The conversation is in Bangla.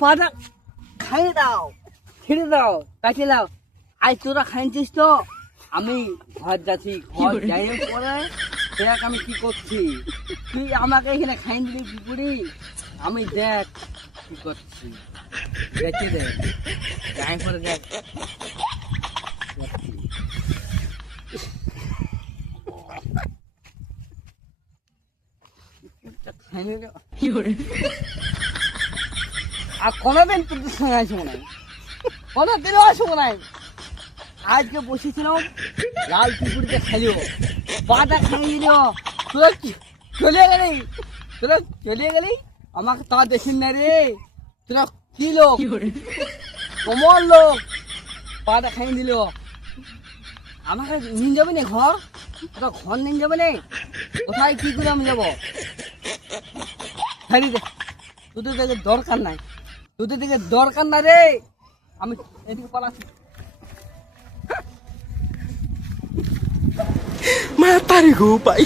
পাটা খাইয়ে দাও, ছেড়ে দাও, কাটিয়ে দাও। আজ তোরা খাইছিস তো, আমি ঘর যাচ্ছি, ঘর যাই পরে দেখ আমি কি করছি। তুই আমাকে এখানে খাইয়ে দিলি কি করি, আমি দেখ কি করছি। দেখে দেখ, যাই পরে দেখ আর কোনোদিন তোদের সঙ্গে আসবো না, কোনোদিনও আসবো না। আজকে বসেছিলাম লাল কুকুরকে খেলিও, পাটা খেয়ে দিল, তোরা চলে গেলি, তোরা চলে গেলি, আমাকে তা দেখিস না রে। তোরা কি লোক, কমল লোক, পাটা খাইয়ে দিল। আমাকে নিয়ে যাবে না ঘর, তোরা ঘর নিয়ে যাবে না, কোথায় কি করে আমি যাবো? ছাড়ি দে, তোদের থেকে দরকার নাই, তোদের থেকে দরকার না রে। আমি এদিকে পালাচ্ছি। Mata nih gue, Pak.